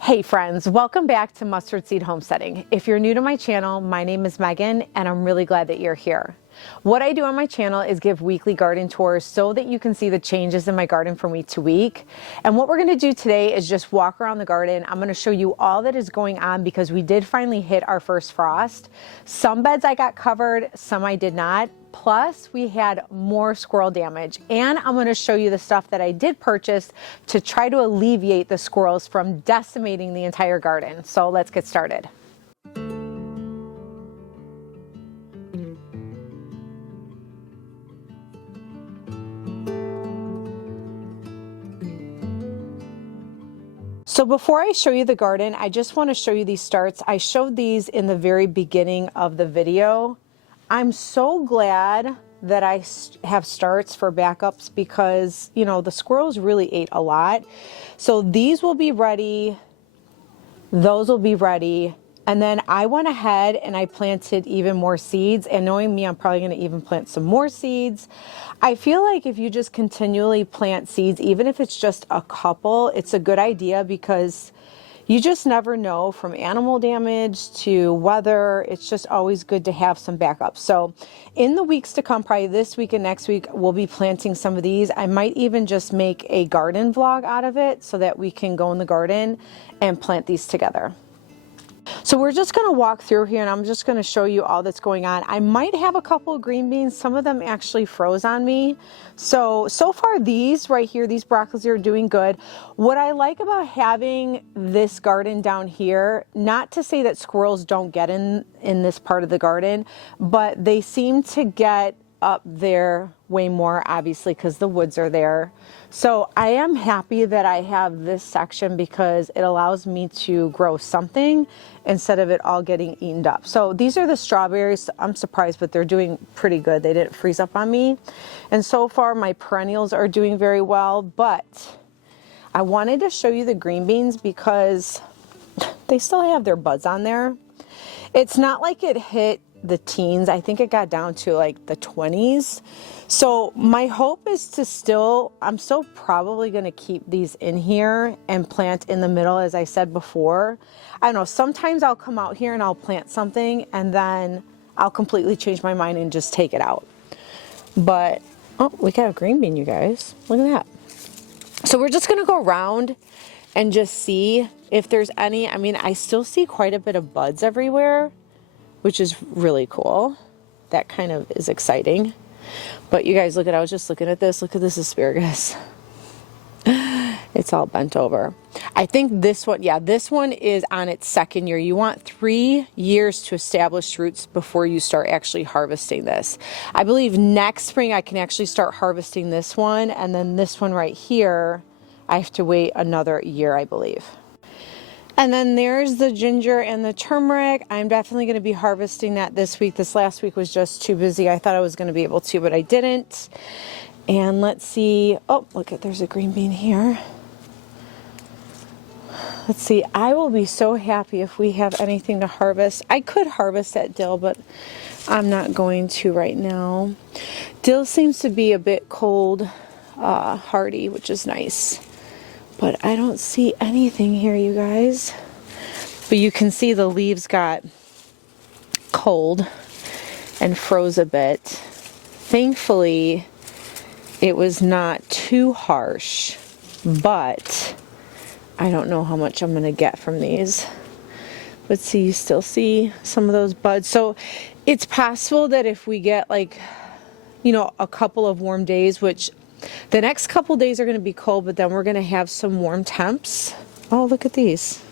Hey friends, welcome back to Mustard Seed Homesteading. If you're new to my channel, my name is Megan and I'm really glad that you're here. What I do on my channel is give weekly garden tours so that you can see the changes in my garden from week to week. And what we're going to do today is just walk around the garden. I'm going to show you all that is going on because we did finally hit our first frost. Some beds I got covered, some I did not. Plus, we had more squirrel damage. And I'm going to show you the stuff that I did purchase to try to alleviate the squirrels from decimating the entire garden. So let's get started. So before I show you the garden, I just want to show you these starts. I showed these in the very beginning of the video. I'm so glad that I have starts for backups because, you know, the squirrels really ate a lot. So these will be ready, those will be ready. And then I went ahead and I planted even more seeds, and knowing me, I'm probably going to even plant some more seeds. I feel like if you just continually plant seeds, even if it's just a couple, it's a good idea because you just never know, from animal damage to weather. It's just always good to have some backup. So in the weeks to come, probably this week and next week, we'll be planting some of these. I might even just make a garden vlog out of it so that we can go in the garden and plant these together. So we're just going to walk through here and I'm just going to show you all that's going on. I might have a couple of green beans. Some of them actually froze on me. So far these right here, these broccolis are doing good. What I like about having this garden down here, not to say that squirrels don't get in this part of the garden, but they seem to get up there way more, obviously, because the woods are there. So I am happy that I have this section because it allows me to grow something instead of it all getting eaten up. So these are the strawberries. I'm surprised, but they're doing pretty good. They didn't freeze up on me. And so far my perennials are doing very well, but I wanted to show you the green beans because they still have their buds on there. It's not like it hit the teens. I think it got down to like the 20s. So my hope is to I'm still probably going to keep these in here and plant in the middle, as I said before. I don't know, sometimes I'll come out here and I'll plant something and then I'll completely change my mind and just take it out. But, oh, we got a green bean, you guys. Look at that. So we're just going to go around and just see if there's any. I mean, I still see quite a bit of buds everywhere, which is really cool. That kind of is exciting. But you guys, look at, I was just looking at this. Look at this asparagus. It's all bent over. I think this one, yeah, this one is on its second year. You want 3 years to establish roots before you start actually harvesting this. I believe next spring I can actually start harvesting this one, and then this one right here, I have to wait another year, I believe. And then there's the ginger and the turmeric. I'm definitely going to be harvesting that this week. This last week was just too busy. I thought I was going to be able to, but I didn't. And let's see. Oh, look at, there's a green bean here. Let's see. I will be so happy if we have anything to harvest. I could harvest that dill, but I'm not going to right now. Dill seems to be a bit cold hardy, which is nice. But I don't see anything here, you guys. But you can see the leaves got cold and froze a bit. Thankfully, it was not too harsh, but I don't know how much I'm going to get from these. But see, you still see some of those buds. So it's possible that if we get like, you know, a couple of warm days, which the next couple days are going to be cold, but then we're going to have some warm temps. Oh, look at these.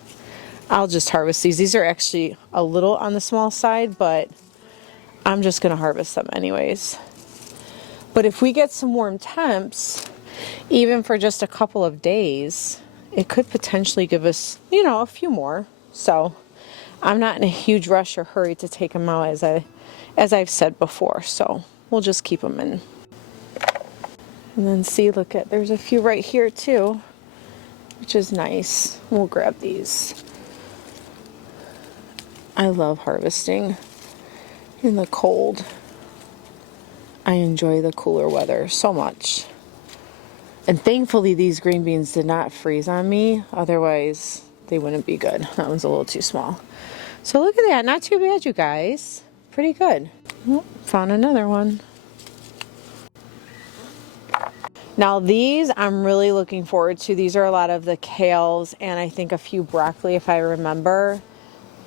I'll just harvest these. These are actually a little on the small side, but I'm just going to harvest them anyways. But if we get some warm temps, even for just a couple of days, it could potentially give us, you know, a few more. So I'm not in a huge rush or hurry to take them out, as I've said before. So we'll just keep them in. And then see, look at, there's a few right here too, which is nice. We'll grab these. I love harvesting in the cold. I enjoy the cooler weather so much. And thankfully these green beans did not freeze on me, otherwise they wouldn't be good. That one's a little too small. So look at that, not too bad, you guys. Pretty good. Oh, found another one. Now these I'm really looking forward to. These are a lot of the kales and I think a few broccoli if I remember.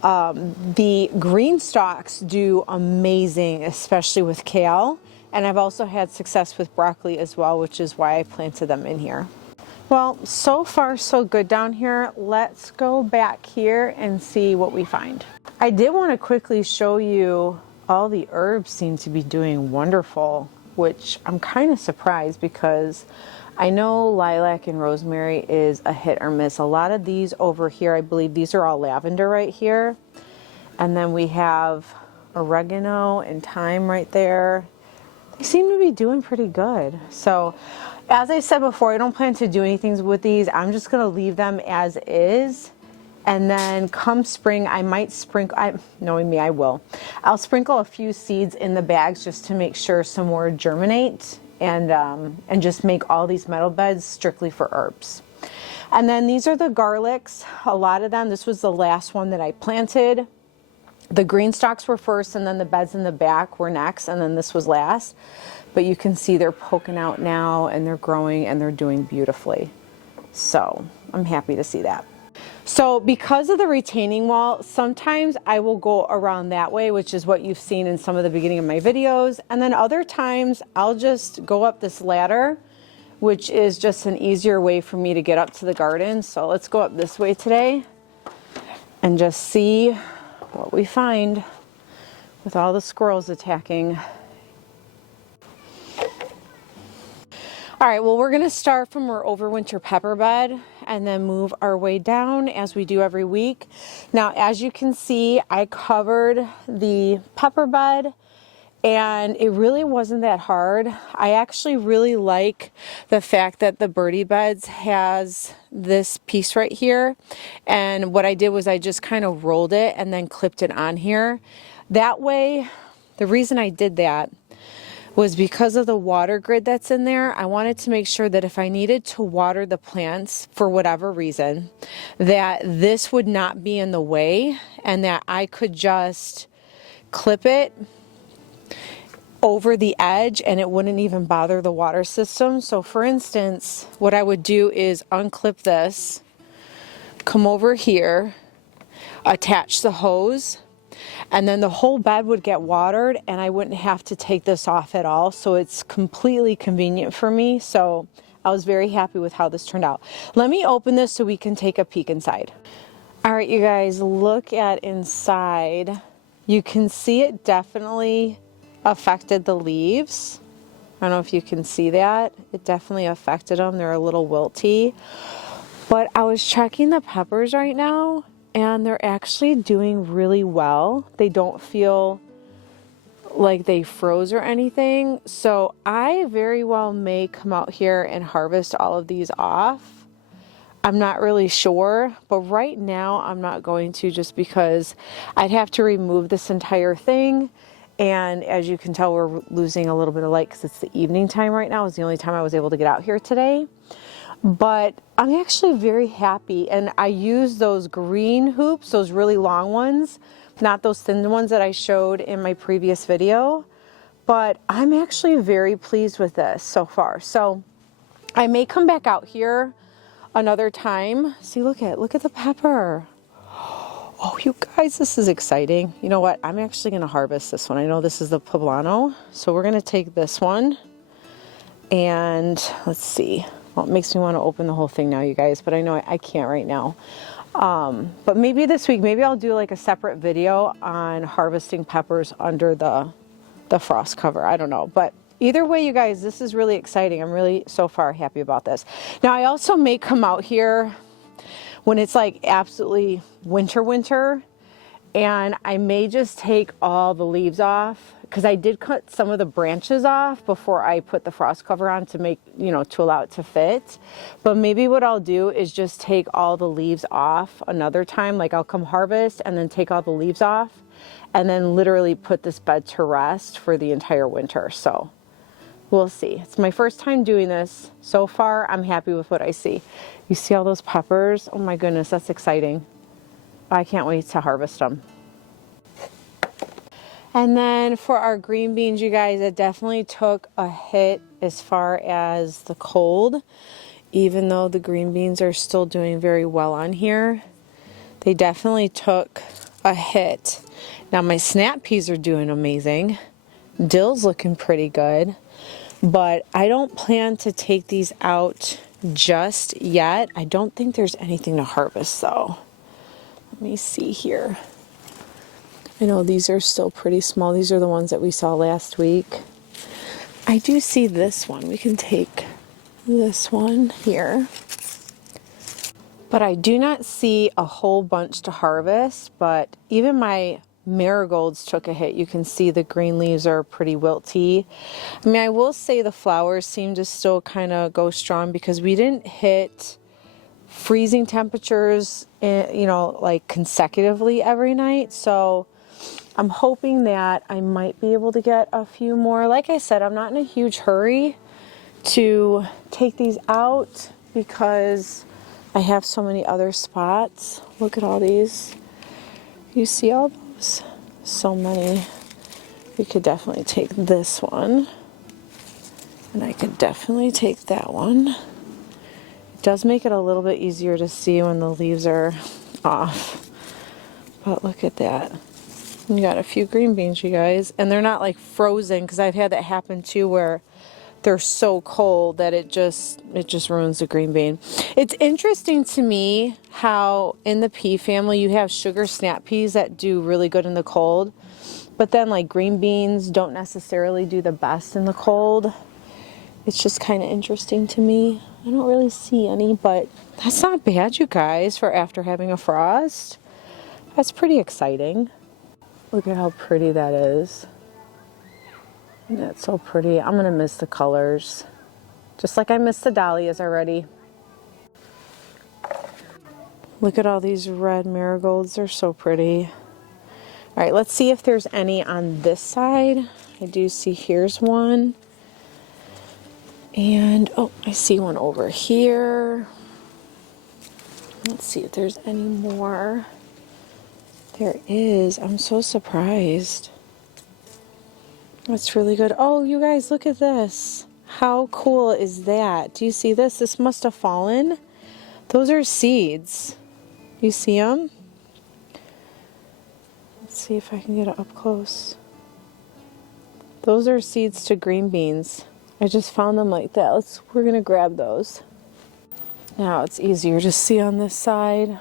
The green stalks do amazing, especially with kale. And I've also had success with broccoli as well, which is why I planted them in here. Well, so far so good down here. Let's go back here and see what we find. I did want to quickly show you all the herbs seem to be doing wonderful, which I'm kind of surprised because I know lilac and rosemary is a hit or miss. A lot of these over here, I believe these are all lavender right here. And then we have oregano and thyme right there. They seem to be doing pretty good. So as I said before, I don't plan to do anything with these. I'm just going to leave them as is. And then come spring, I might sprinkle, knowing me, I will. I'll sprinkle a few seeds in the bags just to make sure some more germinate and just make all these metal beds strictly for herbs. And then these are the garlics, a lot of them. This was the last one that I planted. The green stalks were first and then the beds in the back were next and then this was last. But you can see they're poking out now and they're growing and they're doing beautifully. So I'm happy to see that. So because of the retaining wall, sometimes I will go around that way, which is what you've seen in some of the beginning of my videos. And then other times I'll just go up this ladder, which is just an easier way for me to get up to the garden. So let's go up this way today and just see what we find with all the squirrels attacking. All right, well, we're gonna start from our overwinter pepper bed and then move our way down as we do every week. Now, as you can see, I covered the pepper bed and it really wasn't that hard. I actually really like the fact that the birdie beds has this piece right here. And what I did was I just kind of rolled it and then clipped it on here. That way, the reason I did that was because of the water grid that's in there. I wanted to make sure that if I needed to water the plants for whatever reason, that this would not be in the way and that I could just clip it over the edge and it wouldn't even bother the water system. So for instance, what I would do is unclip this, come over here, attach the hose, and then the whole bed would get watered and I wouldn't have to take this off at all. So it's completely convenient for me. So I was very happy with how this turned out. Let me open this so we can take a peek inside. All right, you guys, look at inside. You can see it definitely affected the leaves. I don't know if you can see that. It definitely affected them. They're a little wilty. But I was checking the peppers right now and they're actually doing really well. They don't feel like they froze or anything. So I very well may come out here and harvest all of these off. I'm not really sure, but right now I'm not going to, just because I'd have to remove this entire thing. And as you can tell, we're losing a little bit of light because it's the evening time right now. It's the only time I was able to get out here today. But I'm actually very happy, and I use those green hoops, those really long ones, not those thin ones that I showed in my previous video. But I'm actually very pleased with this so far. So I may come back out here another time. See, look at the pepper. Oh, you guys, this is exciting. You know what? I'm actually going to harvest this one. I know this is the poblano, so we're going to take this one and let's see. Well, it makes me want to open the whole thing now, you guys, but I know I can't right now. But maybe this week, maybe I'll do like a separate video on harvesting peppers under the frost cover. I don't know, but either way, you guys, this is really exciting. I'm really so far happy about this. Now, I also may come out here when it's like absolutely winter, and I may just take all the leaves off, because I did cut some of the branches off before I put the frost cover on to make, to allow it to fit. But maybe what I'll do is just take all the leaves off another time. Like I'll come harvest and then take all the leaves off and then literally put this bed to rest for the entire winter. So we'll see. It's my first time doing this. So far, I'm happy with what I see. You see all those peppers? Oh my goodness, that's exciting. I can't wait to harvest them. And then for our green beans, you guys, it definitely took a hit as far as the cold. Even though the green beans are still doing very well on here, they definitely took a hit. Now my snap peas are doing amazing. Dill's looking pretty good. But I don't plan to take these out just yet. I don't think there's anything to harvest though. Let me see here. I know these are still pretty small. These are the ones that we saw last week. I do see this one. We can take this one here. But I do not see a whole bunch to harvest, but even my marigolds took a hit. You can see the green leaves are pretty wilty. I mean, I will say the flowers seem to still kind of go strong because we didn't hit freezing temperatures, like consecutively every night. So I'm hoping that I might be able to get a few more. Like I said, I'm not in a huge hurry to take these out because I have so many other spots. Look at all these. You see all those? So many. We could definitely take this one. And I could definitely take that one. It does make it a little bit easier to see when the leaves are off. But look at that. You got a few green beans, you guys. And they're not like frozen, because I've had that happen too where they're so cold that it just ruins the green bean. It's interesting to me how in the pea family you have sugar snap peas that do really good in the cold, but then like green beans don't necessarily do the best in the cold. It's just kind of interesting to me. I don't really see any, but that's not bad, you guys, for after having a frost. That's pretty exciting. Look at how pretty that is. Isn't that so pretty? I'm going to miss the colors. Just like I missed the dahlias already. Look at all these red marigolds. They're so pretty. All right, let's see if there's any on this side. I do see here's one. And, oh, I see one over here. Let's see if there's any more. There is. I'm so surprised. That's really good. Oh, you guys, look at this. How cool is that? Do you see this? This must have fallen. Those are seeds. You see them? Let's see if I can get it up close. Those are seeds to green beans. I just found them like that. We're gonna grab those. Now it's easier to see on this side.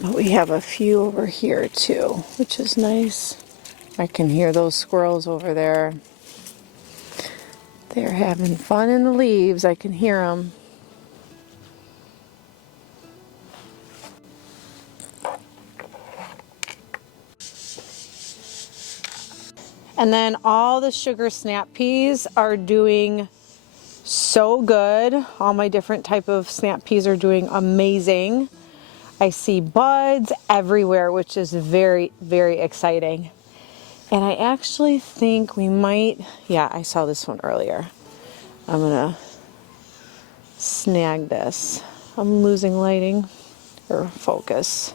But we have a few over here too, which is nice. I can hear those squirrels over there. They're having fun in the leaves. I can hear them. And then all the sugar snap peas are doing so good. All my different type of snap peas are doing amazing. I see buds everywhere, which is very, very exciting. And I actually think we might, yeah, I saw this one earlier. I'm gonna snag this. I'm losing lighting or focus.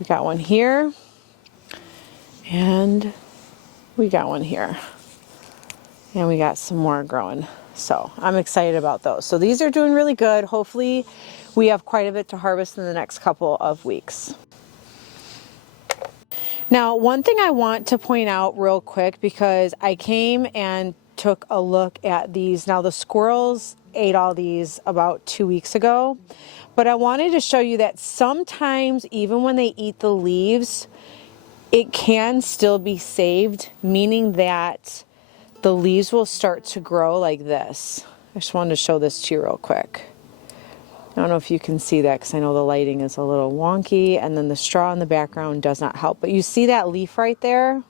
We got one here and we got one here. And we got some more growing. So I'm excited about those. So these are doing really good. Hopefully we have quite a bit to harvest in the next couple of weeks. Now, one thing I want to point out real quick, because I came and took a look at these. Now the squirrels ate all these about 2 weeks ago, but I wanted to show you that sometimes even when they eat the leaves, it can still be saved, meaning that the leaves will start to grow like this. I just wanted to show this to you real quick. I don't know if you can see that because I know the lighting is a little wonky, and then the straw in the background does not help. But you see that leaf right there?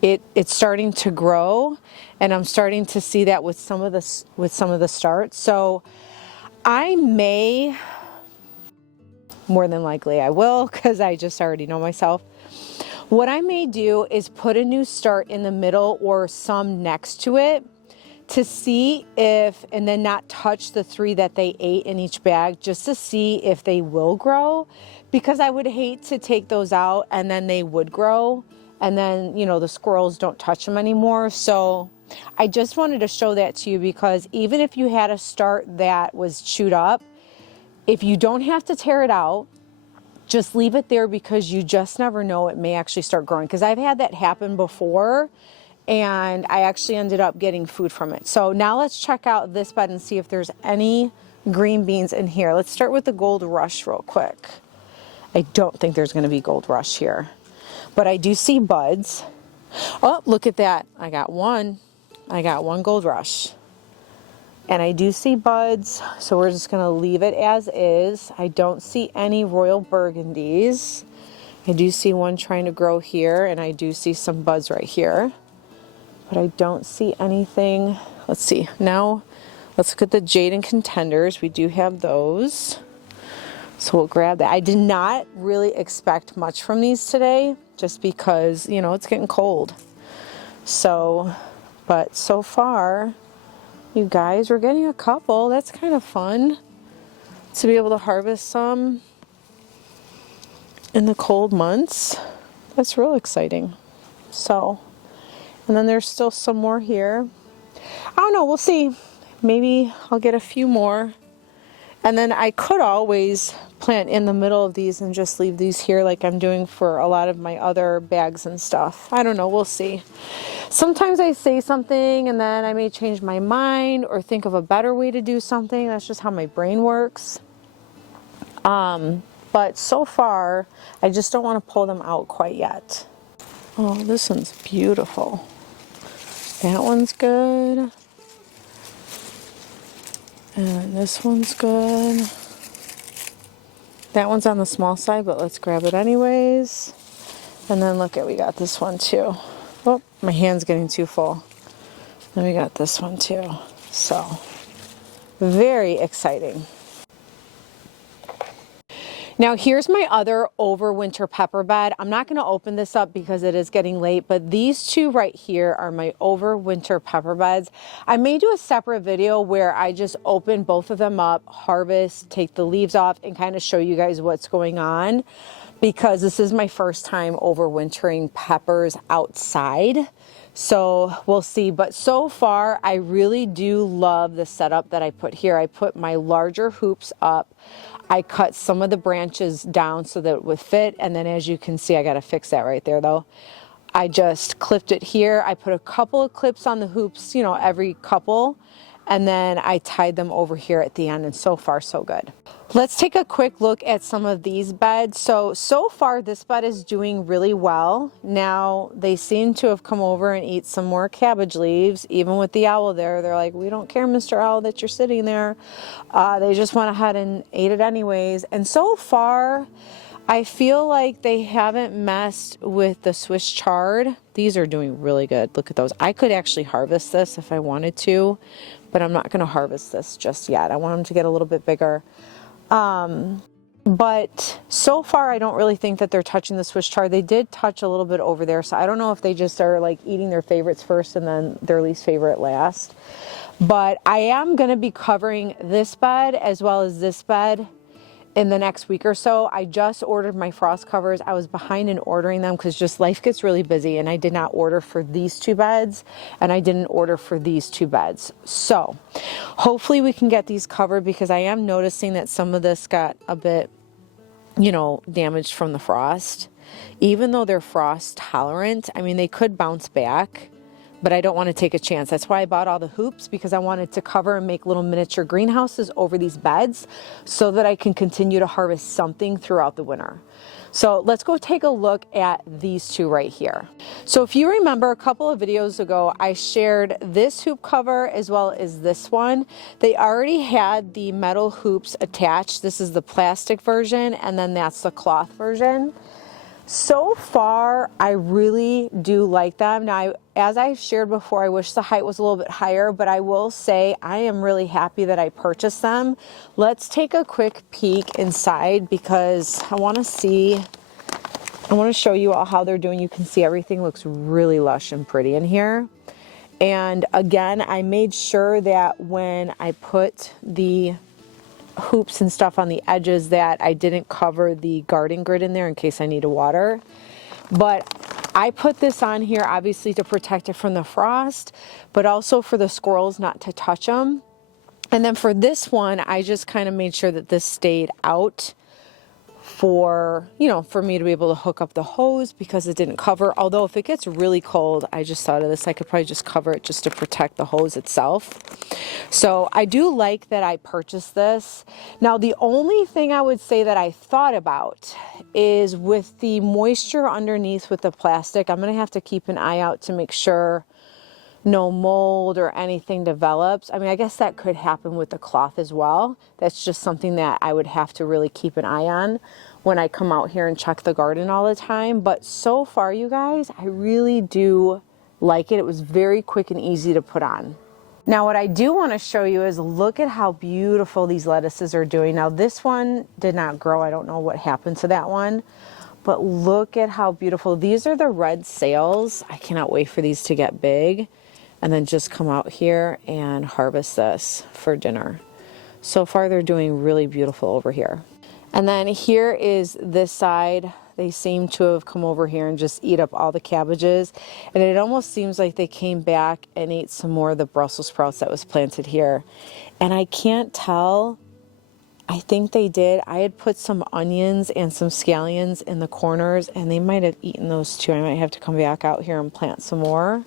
It's starting to grow, and I'm starting to see that with some of the starts. So I may, more than likely I will, because I just already know myself. What I may do is put a new start in the middle or some next to it to see if, and then not touch the 3 that they ate in each bag, just to see if they will grow, because I would hate to take those out and then they would grow and then, you know, the squirrels don't touch them anymore. So I just wanted to show that to you, because even if you had a start that was chewed up, if you don't have to tear it out, just leave it there, because you just never know, it may actually start growing. Because I've had that happen before, and I actually ended up getting food from it. So now let's check out this bed and see if there's any green beans in here. Let's start with the Gold Rush real quick. I don't think there's going to be Gold Rush here, but I do see buds. Oh, look at that. I got one Gold Rush. And I do see buds, so we're just going to leave it as is. I don't see any Royal Burgundies. I do see one trying to grow here, and I do see some buds right here. But I don't see anything. Let's see. Now, let's look at the Jade and Contenders. We do have those. So we'll grab that. I did not really expect much from these today, just because, you know, it's getting cold. So, but so far, you guys, we're getting a couple. That's kind of fun to be able to harvest some in the cold months. That's real exciting. So, and then there's still some more here. I don't know, we'll see. Maybe I'll get a few more. And then I could always plant in the middle of these and just leave these here like I'm doing for a lot of my other bags and stuff. I don't know, we'll see. Sometimes I say something and then I may change my mind or think of a better way to do something. That's just how my brain works. But so far, I just don't want to pull them out quite yet. Oh, this one's beautiful. That one's good. And this one's good. That one's on the small side, but let's grab it anyways. And then look at, we got this one too. Oh, my hand's getting too full. And we got this one too. So, very exciting. Now here's my other overwinter pepper bed. I'm not going to open this up because it is getting late, but these two right here are my overwinter pepper beds. I may do a separate video where I just open both of them up, harvest, take the leaves off, and kind of show you guys what's going on, because this is my first time overwintering peppers outside. So we'll see, but so far I really do love the setup that I put here. I put my larger hoops up. I cut some of the branches down so that it would fit, and then as you can see, I got to fix that right there though. I just clipped it here. I put a couple of clips on the hoops, you know, every couple, and then I tied them over here at the end, and so far so good. Let's take a quick look at some of these beds. So far this bed is doing really well. Now they seem to have come over and eat some more cabbage leaves, even with the owl there. They're like, we don't care, Mr. Owl, that you're sitting there. They just went ahead and ate it anyways. And so far, I feel like they haven't messed with the Swiss chard. These are doing really good. Look at those. I could actually harvest this if I wanted to, but I'm not going to harvest this just yet. I want them to get a little bit bigger. But so far I don't really think that they're touching the Swiss chard. They did touch a little bit over there, so I don't know if they just are like eating their favorites first and then their least favorite last. But I am going to be covering this bed as well as this bed in the next week or so. I just ordered my frost covers. I was behind in ordering them because just life gets really busy, and I did not order for these two beds, and I didn't order for these two beds. So hopefully we can get these covered, because I am noticing that some of this got a bit, you know, damaged from the frost. Even though they're frost tolerant, I mean, they could bounce back, but I don't want to take a chance. That's why I bought all the hoops, because I wanted to cover and make little miniature greenhouses over these beds so that I can continue to harvest something throughout the winter. So let's go take a look at these two right here. So if you remember a couple of videos ago, I shared this hoop cover as well as this one. They already had the metal hoops attached. This is the plastic version, and then that's the cloth version. So far, I really do like them. Now, as I've shared before, I wish the height was a little bit higher, but I will say I am really happy that I purchased them. Let's take a quick peek inside, because I want to show you all how they're doing. You can see everything looks really lush and pretty in here. And again, I made sure that when I put the hoops and stuff on the edges that I didn't cover the garden grid in there in case I need to water. But I put this on here obviously to protect it from the frost, but also for the squirrels not to touch them. And then for this one, I just kind of made sure that this stayed out for, you know, for me to be able to hook up the hose, because it didn't cover. Although if it gets really cold, I just thought of this, I could probably just cover it just to protect the hose itself. So I do like that I purchased this. Now the only thing I would say that I thought about is with the moisture underneath with the plastic, I'm going to have to keep an eye out to make sure no mold or anything develops. I mean, I guess that could happen with the cloth as well. That's just something that I would have to really keep an eye on when I come out here and check the garden all the time. But so far, you guys, I really do like it. It was very quick and easy to put on. Now, what I do want to show you is look at how beautiful these lettuces are doing. Now, this one did not grow. I don't know what happened to that one, but look at how beautiful. These are the red sails. I cannot wait for these to get big, and then just come out here and harvest this for dinner. So far, they're doing really beautiful over here. And then here is this side. They seem to have come over here and just eat up all the cabbages. And it almost seems like they came back and ate some more of the Brussels sprouts that was planted here. And I can't tell. I think they did. I had put some onions and some scallions in the corners, and they might have eaten those too. I might have to come back out here and plant some more.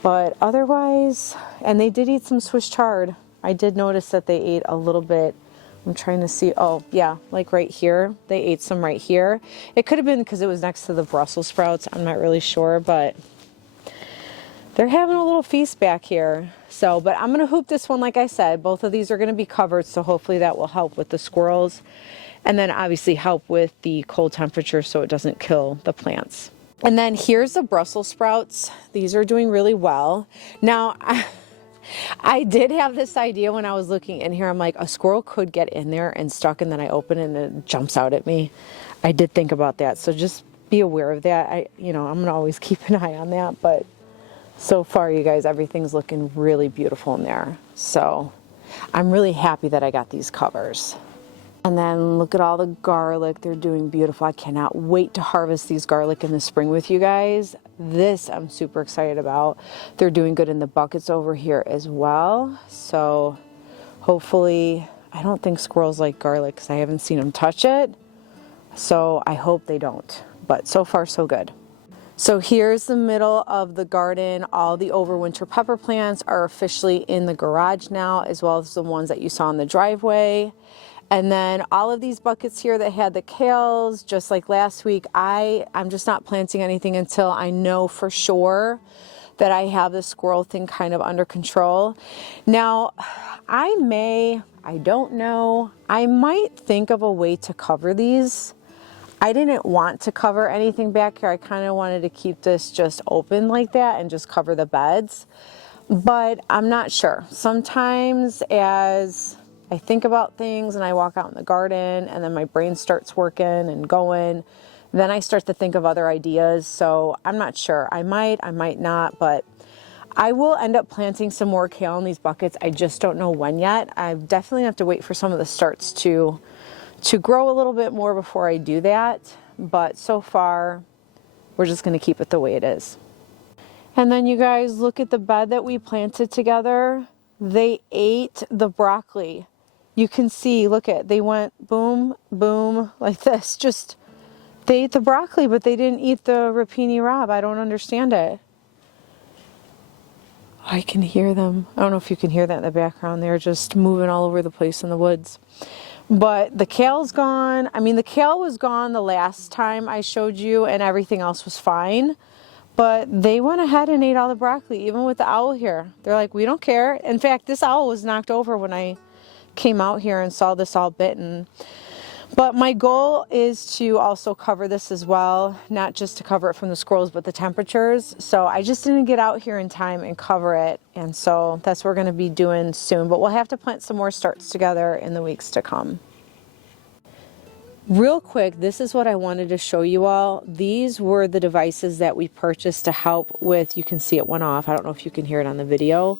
But otherwise, and they did eat some Swiss chard. I did notice that they ate a little bit. I'm trying to see. Oh, yeah, like right here. They ate some right here. It could have been because it was next to the Brussels sprouts. I'm not really sure, but they're having a little feast back here. So, but I'm going to hoop this one, like I said. Both of these are going to be covered, so hopefully that will help with the squirrels. And then obviously help with the cold temperature so it doesn't kill the plants. And then here's the Brussels sprouts. These are doing really well. Now, I did have this idea when I was looking in here. I'm like, a squirrel could get in there and stuck, and then I open it and it jumps out at me. I did think about that, so just be aware of that. I'm gonna always keep an eye on that, but so far, you guys, everything's looking really beautiful in there. So I'm really happy that I got these covers. And then look at all the garlic. They're doing beautiful. I cannot wait to harvest these garlic in the spring with you guys. This I'm super excited about. They're doing good in the buckets over here as well. So hopefully, I don't think squirrels like garlic because I haven't seen them touch it. So I hope they don't. But so far, so good. So here's the middle of the garden. All the overwinter pepper plants are officially in the garage now, as well as the ones that you saw in the driveway. And then all of these buckets here that had the kales, just like last week, I'm just not planting anything until I know for sure that I have the squirrel thing kind of under control. Now, I don't know, I might think of a way to cover these. I didn't want to cover anything back here. I kind of wanted to keep this just open like that and just cover the beds. But I'm not sure. Sometimes as I think about things and I walk out in the garden and then my brain starts working and going, then I start to think of other ideas. So I'm not sure. I might not, but I will end up planting some more kale in these buckets. I just don't know when yet. I definitely have to wait for some of the starts to grow a little bit more before I do that. But so far, we're just going to keep it the way it is. And then you guys look at the bed that we planted together. They ate the broccoli. You can see, look at, they went boom, boom, like this. Just, they ate the broccoli, but they didn't eat the rapini Rob. I don't understand it. I can hear them. I don't know if you can hear that in the background. They're just moving all over the place in the woods. But the kale's gone. I mean, the kale was gone the last time I showed you and everything else was fine. But they went ahead and ate all the broccoli, even with the owl here. They're like, we don't care. In fact, this owl was knocked over when I came out here and saw this all bitten. But my goal is to also cover this as well, not just to cover it from the squirrels, but the temperatures. So I just didn't get out here in time and cover it. And so that's what we're going to be doing soon. But we'll have to plant some more starts together in the weeks to come. Real quick, this is what I wanted to show you all. These were the devices that we purchased to help with, you can see it went off. I don't know if you can hear it on the video,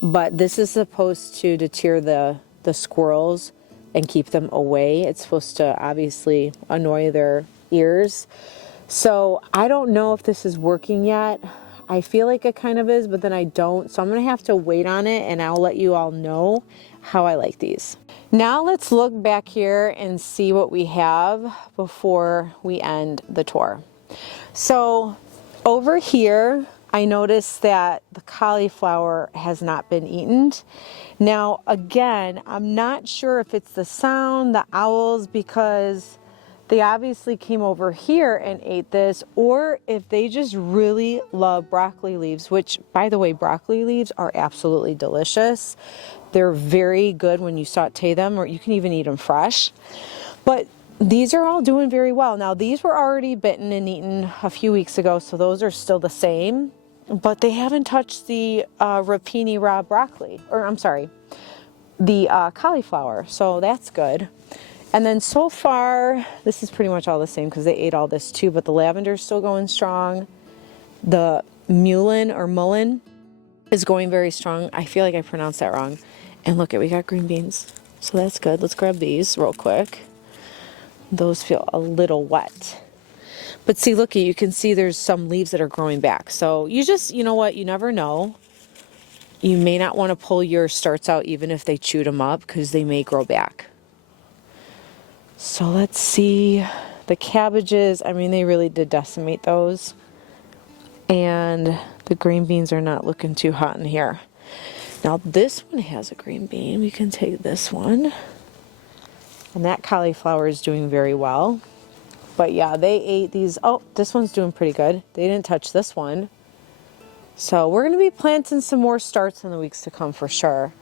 but this is supposed to deter the squirrels and keep them away. It's supposed to obviously annoy their ears. So I don't know if this is working yet. I feel like it kind of is, but then I don't. So I'm gonna have to wait on it and I'll let you all know how I like these. Now let's look back here and see what we have before we end the tour. So over here, I noticed that the cauliflower has not been eaten. Now, again, I'm not sure if it's the sound, the owls, because they obviously came over here and ate this, or if they just really love broccoli leaves, which, by the way, broccoli leaves are absolutely delicious. They're very good when you saute them, or you can even eat them fresh. But these are all doing very well. Now, these were already bitten and eaten a few weeks ago, so those are still the same. But they haven't touched the rapini raw broccoli, or I'm sorry, the cauliflower, so that's good. And then so far, this is pretty much all the same because they ate all this too, but the lavender's still going strong. The mullein is going very strong. I feel like I pronounced that wrong. And look, we got green beans, so that's good. Let's grab these real quick. Those feel a little wet. But see, looky, you can see there's some leaves that are growing back. So you just, you know what, you never know. You may not want to pull your starts out even if they chewed them up because they may grow back. So let's see. The cabbages, I mean, they really did decimate those. And the green beans are not looking too hot in here. Now this one has a green bean. We can take this one. And that cauliflower is doing very well. But yeah, they ate these. Oh, this one's doing pretty good. They didn't touch this one. So we're going to be planting some more starts in the weeks to come for sure.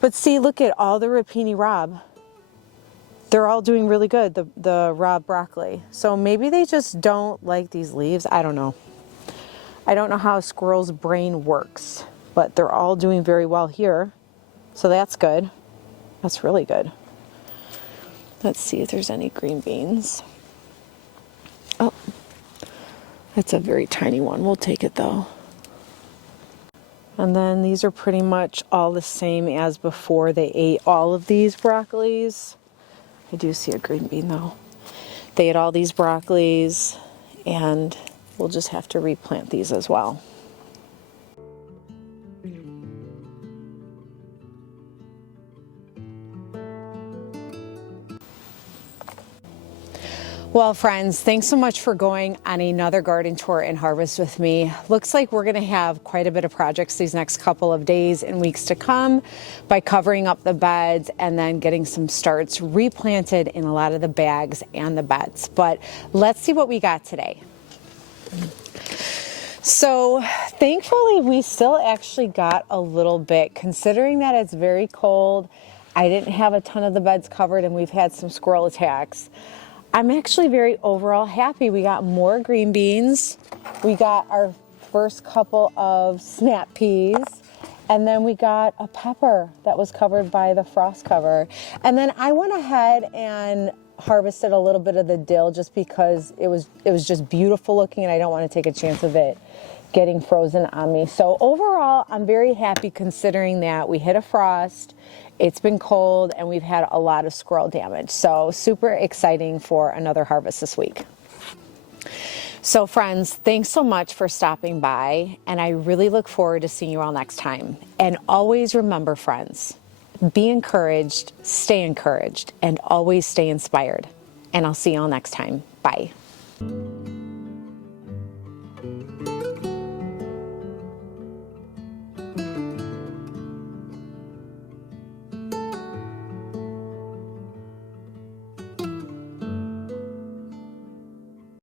But see, look at all the rapini Rob. They're all doing really good, the raw broccoli. So maybe they just don't like these leaves. I don't know. I don't know how a squirrel's brain works. but they're all doing very well here. So that's good. That's really good. Let's see if there's any green beans. Oh, that's a very tiny one. We'll take it though. And then these are pretty much all the same as before. They ate all of these broccolis. I do see a green bean though. They ate all these broccolis, and we'll just have to replant these as well. Well, friends, thanks so much for going on another garden tour and harvest with me. Looks like we're going to have quite a bit of projects these next couple of days and weeks to come by covering up the beds and then getting some starts replanted in a lot of the bags and the beds. But let's see what we got today. So thankfully, we still actually got a little bit, considering that it's very cold. I didn't have a ton of the beds covered and we've had some squirrel attacks. I'm actually very overall happy. We got more green beans. We got our first couple of snap peas. And then we got a pepper that was covered by the frost cover. And then I went ahead and harvested a little bit of the dill just because it was just beautiful looking and I don't want to take a chance of it getting frozen on me. So overall, I'm very happy considering that we hit a frost. It's been cold and we've had a lot of squirrel damage. So super exciting for another harvest this week. So friends, thanks so much for stopping by, and I really look forward to seeing you all next time. And always remember, friends, be encouraged, and always stay inspired. And I'll see you all next time. Bye.